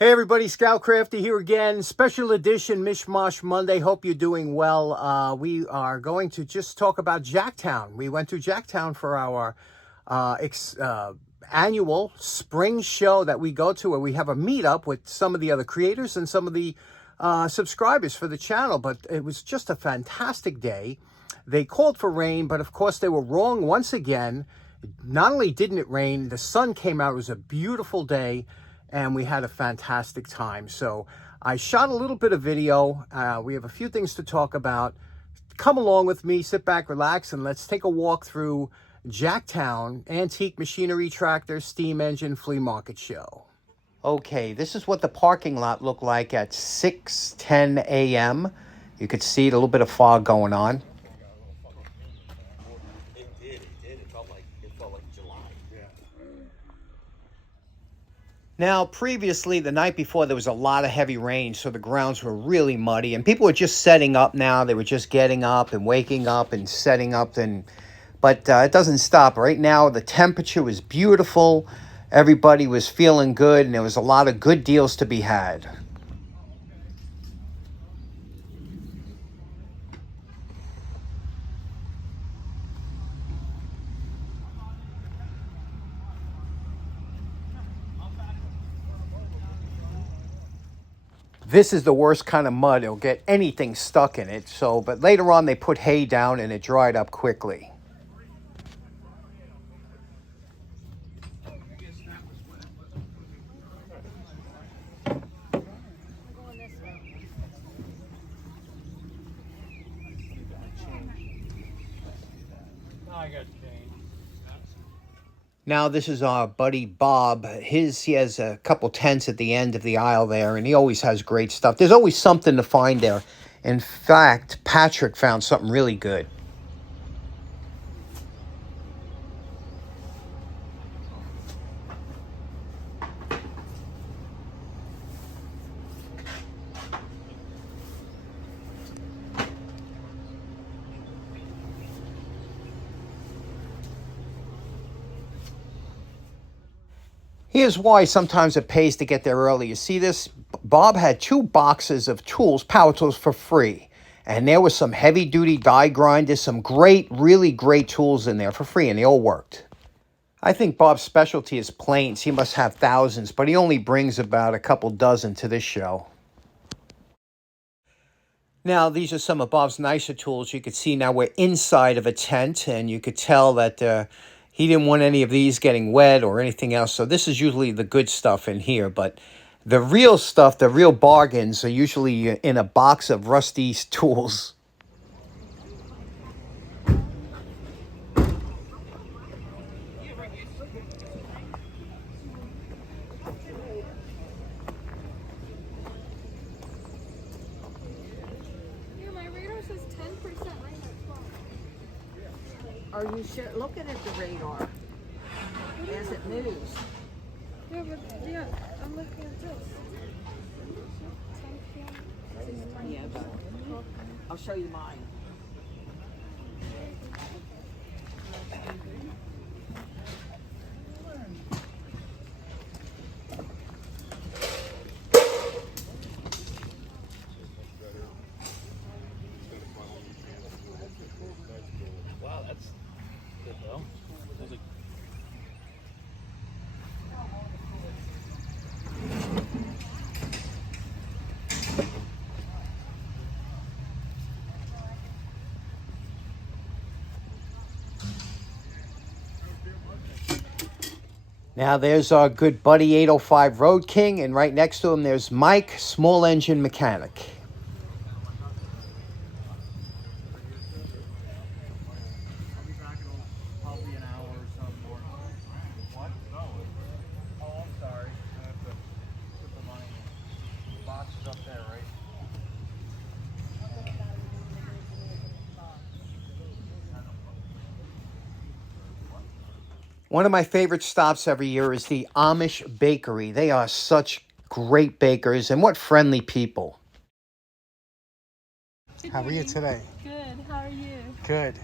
Hey everybody, Scout Crafty here again. Special edition Mishmash Monday. Hope you're doing well. We are going to just talk about Jacktown. We went to Jacktown for our annual spring show that we go to, where we have a meetup with some of the other creators and some of the subscribers for the channel. But it was just a fantastic day. They called for rain, but of course they were wrong once again. Not only didn't it rain, the sun came out. It was a beautiful day, and we had a fantastic time. So I shot a little bit of video. We have a few things to talk about. Come along with me, sit back, relax, and let's take a walk through Jacktown Antique Machinery Tractor Steam Engine Flea Market Show. Okay, this is what the parking lot looked like at 6:10 a.m. You could see a little bit of fog going on. Now, previously, the night before, there was a lot of heavy rain, so the grounds were really muddy, and people were just setting up now. They were just getting up and waking up and setting up, but it doesn't stop. Right now, the temperature was beautiful. Everybody was feeling good, and there was a lot of good deals to be had. This is the worst kind of mud. It'll get anything stuck in it. But later on, they put hay down and it dried up quickly. Now, this is our buddy Bob. He has a couple tents at the end of the aisle there, and he always has great stuff. There's always something to find there. In fact, Patrick found something really good. Here's why sometimes it pays to get there early. You see this? Bob had 2 boxes of tools, power tools, for free. And there was some heavy-duty die grinders, some really great tools in there for free, and they all worked. I think Bob's specialty is planes. He must have thousands, but he only brings about a couple dozen to this show. Now, these are some of Bob's nicer tools. You can see now we're inside of a tent, and you could tell that he didn't want any of these getting wet or anything else. So this is usually the good stuff in here. But the real stuff, the real bargains, are usually in a box of Rusty's tools. Are you sure? Looking at the radar as it moves. Yeah, but yeah, I'm looking at this. Yeah, but I'll show you mine. Wow, that's good though. Now there's our good buddy 805 Road King, and right next to him there's Mike, small engine mechanic. One of my favorite stops every year is the Amish Bakery. They are such great bakers, and what friendly people. How are you today? Good. How are you? Good.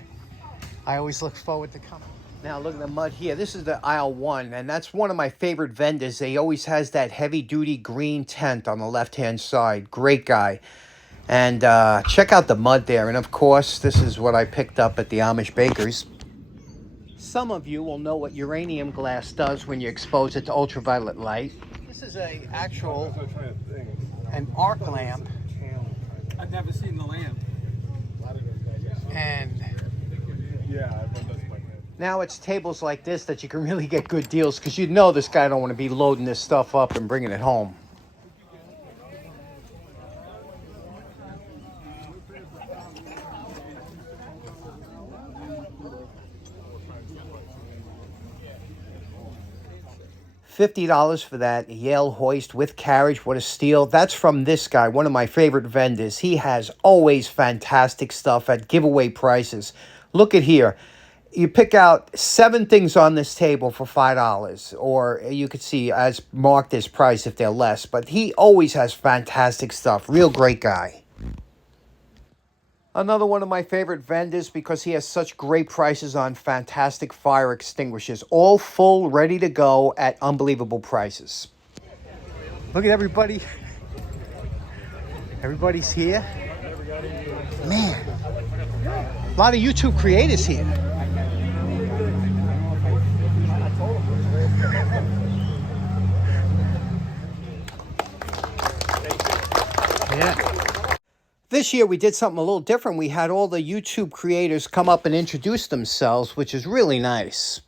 I always look forward to coming. Now look at the mud here. This is the aisle 1, and that's one of my favorite vendors. They always has that heavy-duty green tent on the left-hand side. Great guy. And check out the mud there. And of course, this is what I picked up at the Amish Bakers. Some of you will know what uranium glass does when you expose it to ultraviolet light. This is an arc lamp. I've never seen the lamp. And now it's tables like this that you can really get good deals, because you know this guy don't want to be loading this stuff up and bringing it home. $50 for that Yale hoist with carriage. What a steal. That's from this guy, one of my favorite vendors. He has always fantastic stuff at giveaway prices. Look at here. You pick out 7 things on this table for $5, or you could see as marked as price if they're less. But he always has fantastic stuff. Real great guy. Another one of my favorite vendors, because he has such great prices on fantastic fire extinguishers. All full, ready to go at unbelievable prices. Look at everybody. Everybody's here. Man, a lot of YouTube creators here. Yeah. This year we did something a little different. We had all the YouTube creators come up and introduce themselves, which is really nice.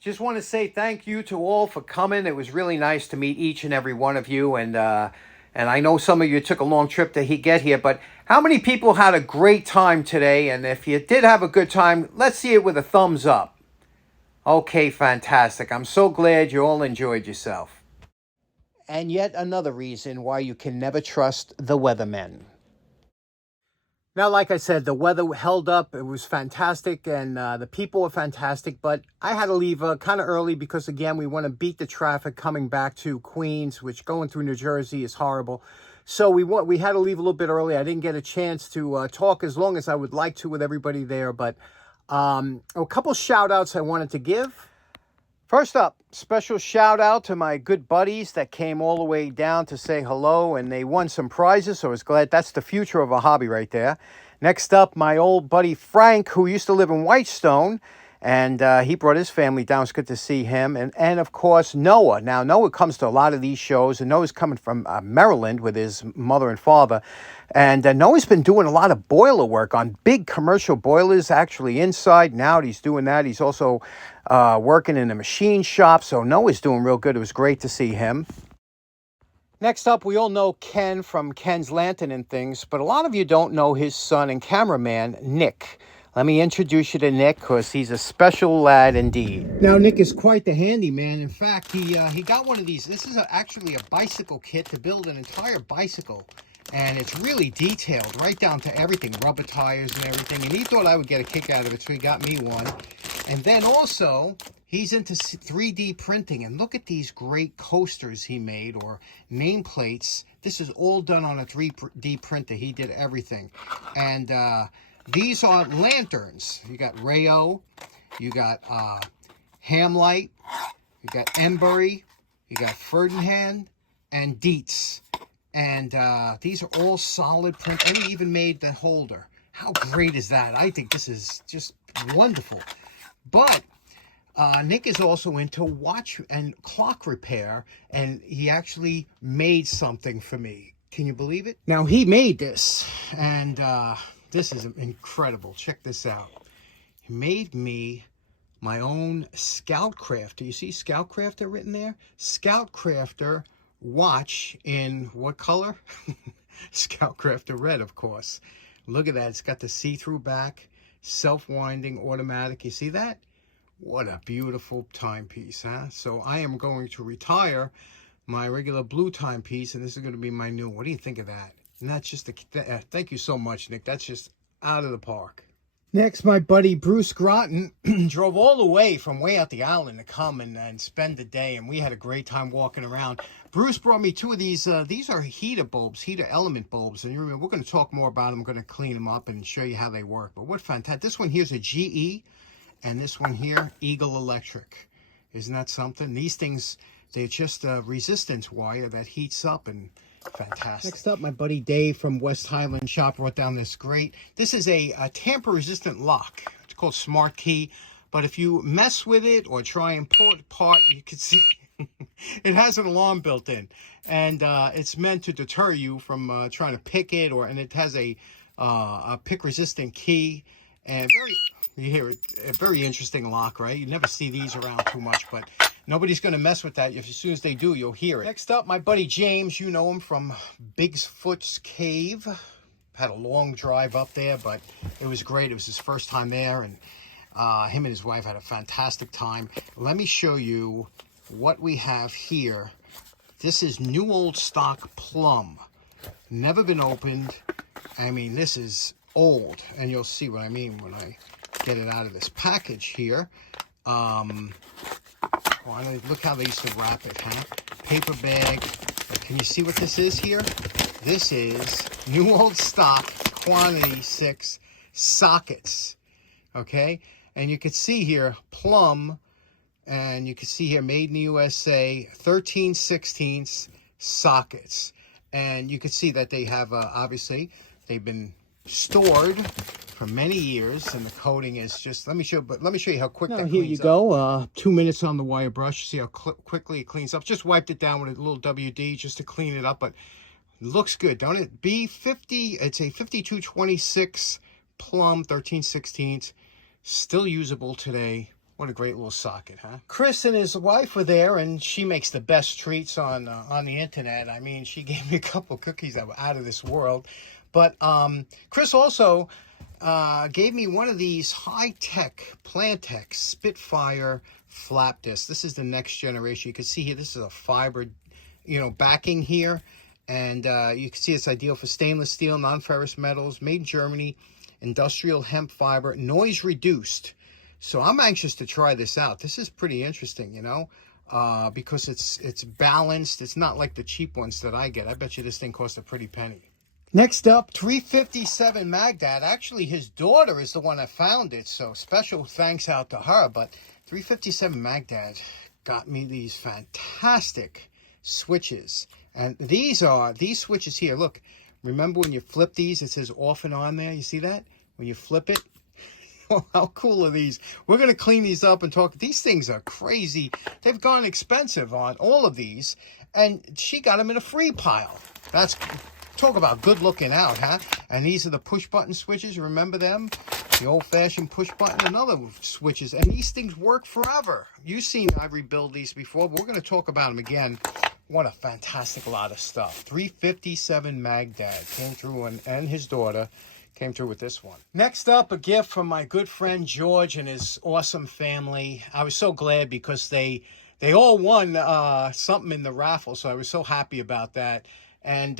Just want to say thank you to all for coming. It was really nice to meet each and every one of you. And I know some of you took a long trip to get here, but how many people had a great time today? And if you did have a good time, let's see it with a thumbs up. Okay, fantastic. I'm so glad you all enjoyed yourself. And yet another reason why you can never trust the weathermen. Now, like I said, the weather held up. It was fantastic, and the people were fantastic. But I had to leave kind of early because, again, we want to beat the traffic coming back to Queens, which going through New Jersey is horrible. So we had to leave a little bit early. I didn't get a chance to talk as long as I would like to with everybody there. But a couple shout-outs I wanted to give. First up, special shout out to my good buddies that came all the way down to say hello, and they won some prizes, so I was glad. That's the future of a hobby right there. Next up, my old buddy Frank, who used to live in Whitestone, and he brought his family down. It's good to see him. And of course, Noah. Now, Noah comes to a lot of these shows, and Noah's coming from Maryland with his mother and father. And Noah's been doing a lot of boiler work on big commercial boilers, actually inside and out. He's doing that. He's also working in a machine shop. So Noah's doing real good. It was great to see him. Next up, we all know Ken from Ken's Lantern and Things, but a lot of you don't know his son and cameraman, Nick. Let me introduce you to Nick, because he's a special lad indeed. Now, Nick is quite the handyman. In fact, he got one of these. This is actually a bicycle kit to build an entire bicycle. And it's really detailed, right down to everything, rubber tires and everything. And he thought I would get a kick out of it, so he got me one. And then also, he's into 3D printing. And look at these great coasters he made, or nameplates. This is all done on a 3D printer. He did everything. And these are lanterns. You got Rayo, you got Hamlight, you got Embury, you got Ferdinand, and Dietz. And these are all solid print, and he even made the holder. How great is that? I think this is just wonderful. But Nick is also into watch and clock repair, and he actually made something for me. Can you believe it? Now, he made this, and this is incredible. Check this out. He made me my own Scout Crafter. You see Scout Crafter written there? Scout Crafter watch in what color? Scout Crafter red, of course. Look at that. It's got the see-through back, self-winding, automatic. You see that? What a beautiful timepiece, huh? So I am going to retire my regular blue timepiece, and this is going to be my new. What do you think of that? And that's just thank you so much, Nick. That's just out of the park. Next, my buddy Bruce Groton drove all the way from way out the island to come and spend the day, and we had a great time walking around. Bruce brought me two of these. These are heater bulbs, heater element bulbs, and you remember, we're going to talk more about them. I'm going to clean them up and show you how they work. But what fantastic! This one here's a GE, and this one here, Eagle Electric. Isn't that something? These things, they're just a resistance wire that heats up, and fantastic. Next up, my buddy Dave from West Highland Shop brought down this this is a tamper-resistant lock. It's called Smart Key, but if you mess with it or try and pull it apart, you can see it has an alarm built in, and it's meant to deter you from trying to pick it, and it has a pick-resistant key, and you hear it, a very interesting lock, right? You never see these around too much, but nobody's going to mess with that. As soon as they do, you'll hear it. Next up, my buddy James. You know him from Bigfoot's Cave. Had a long drive up there, but it was great. It was his first time there, and him and his wife had a fantastic time. Let me show you what we have here. This is new old stock plum. Never been opened. I mean, this is old, and you'll see what I mean when I get it out of this package here. Look how they used to wrap it, huh? Paper bag. Can you see what this is here? This is new old stock, quantity 6 sockets. Okay? And you can see here, plum, and you can see here, made in the USA, 13/16 sockets. And you can see that they have, obviously, they've been stored for many years, and the coating is just, let me show you how quick that cleans up. Here you go, 2 minutes on the wire brush. See how quickly it cleans up. Just wiped it down with a little WD just to clean it up, but it looks good, don't it? B50, it's a 5226 plum, 13/16, still usable today. What a great little socket, huh? Chris and his wife were there, and she makes the best treats on the internet. I mean, she gave me a couple of cookies that were out of this world. But Chris also gave me one of these high-tech Plantex Spitfire flap discs. This is the next generation. You can see here, this is a fiber, backing here. And you can see it's ideal for stainless steel, non-ferrous metals, made in Germany, industrial hemp fiber, noise reduced. So I'm anxious to try this out. This is pretty interesting, because it's balanced. It's not like the cheap ones that I get. I bet you this thing costs a pretty penny. Next up, 357 Magdad. Actually, his daughter is the one that found it, so special thanks out to her. But 357 Magdad got me these fantastic switches. And these switches here, look, remember when you flip these, it says off and on there? You see that? When you flip it? Oh, how cool are these? We're going to clean these up and talk. These things are crazy. They've gone expensive on all of these, and she got them in a free pile. Talk about good looking out, huh? And these are the push button switches. Remember them? The old-fashioned push button and other switches. And these things work forever. You've seen I rebuild these before, but we're going to talk about them again. What a fantastic lot of stuff. 357 Magdad came through, and his daughter came through with this one. Next up, a gift from my good friend George and his awesome family. I was so glad because they all won something in the raffle, so I was so happy about that. And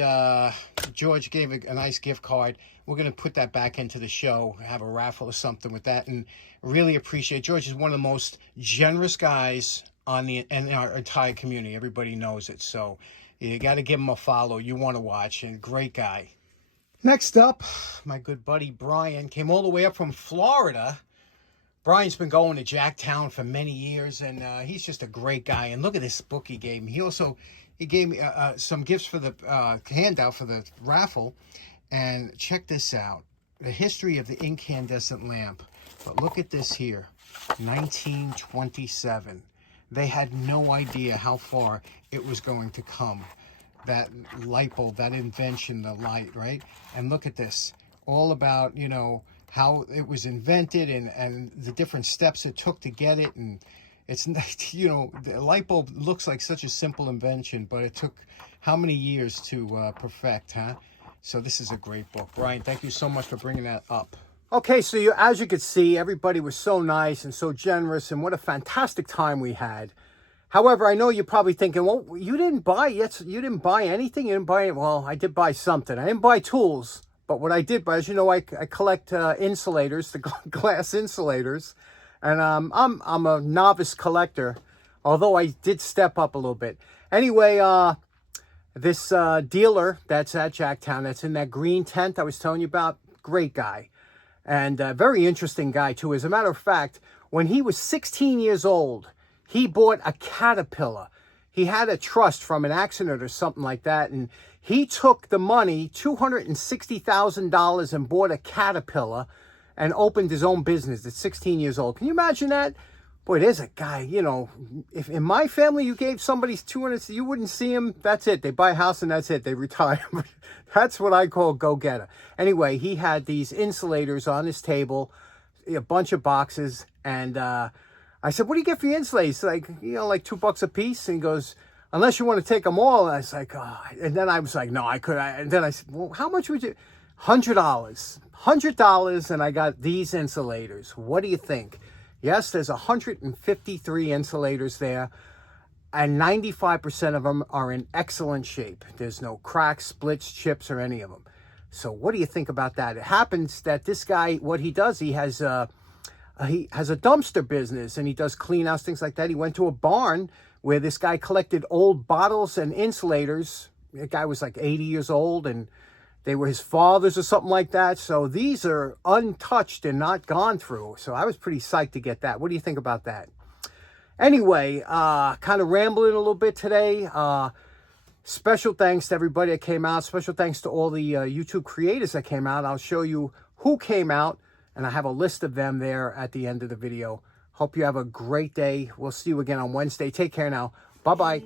George gave a nice gift card. We're going to put that back into the show, have a raffle or something with that, and really appreciate. George is one of the most generous guys in our entire community. Everybody knows it, so you got to give him a follow. You want to watch, and great guy. Next up, my good buddy Brian came all the way up from Florida. Brian's been going to Jacktown for many years, and he's just a great guy. And look at this book he gave me. He gave me some gifts for the handout for the raffle. And check this out. The history of the incandescent lamp. But look at this here. 1927. They had no idea how far it was going to come. That light bulb, that invention, the light, right? And look at this. All about, how it was invented and the different steps it took to get it. And it's, the light bulb looks like such a simple invention, but it took how many years to perfect, huh? So this is a great book. Brian, thank you so much for bringing that up. Okay, so as you could see, everybody was so nice and so generous, and what a fantastic time we had. However, I know you're probably thinking, well, you didn't buy anything? You didn't buy it? Well, I did buy something. I didn't buy tools, But what I did, but as you know, I collect insulators, the glass insulators, and I'm a novice collector, although I did step up a little bit. Anyway, this dealer that's at Jacktown, that's in that green tent I was telling you about, great guy. And very interesting guy, too. As a matter of fact, when he was 16 years old, he bought a Caterpillar. He had a trust from an accident or something like that, and he took the money, $260,000, and bought a Caterpillar and opened his own business at 16 years old. Can you imagine that? Boy, there's a guy, you know, if in my family you gave somebody 200, you wouldn't see him. That's it. They buy a house and that's it. They retire. That's what I call go-getter. Anyway, he had these insulators on his table, a bunch of boxes, and I said, what do you get for your insulators? He's like, you know, like $2 a piece. And he goes, unless you want to take them all. And I was like, oh. And then I was like, no, I could. And then I said, well, how much would you? $100. $100, and I got these insulators. What do you think? Yes, there's 153 insulators there, and 95% of them are in excellent shape. There's no cracks, splits, chips, or any of them. So what do you think about that? It happens that this guy, what he does, he has a dumpster business, and he does clean outs, things like that. He went to a barn where this guy collected old bottles and insulators. The guy was like 80 years old, and they were his father's or something like that. So these are untouched and not gone through. So I was pretty psyched to get that. What do you think about that? Anyway, kind of rambling a little bit today. Special thanks to everybody that came out. Special thanks to all the YouTube creators that came out. I'll show you who came out, and I have a list of them there at the end of the video. Hope you have a great day. We'll see you again on Wednesday. Take care now. Bye-bye.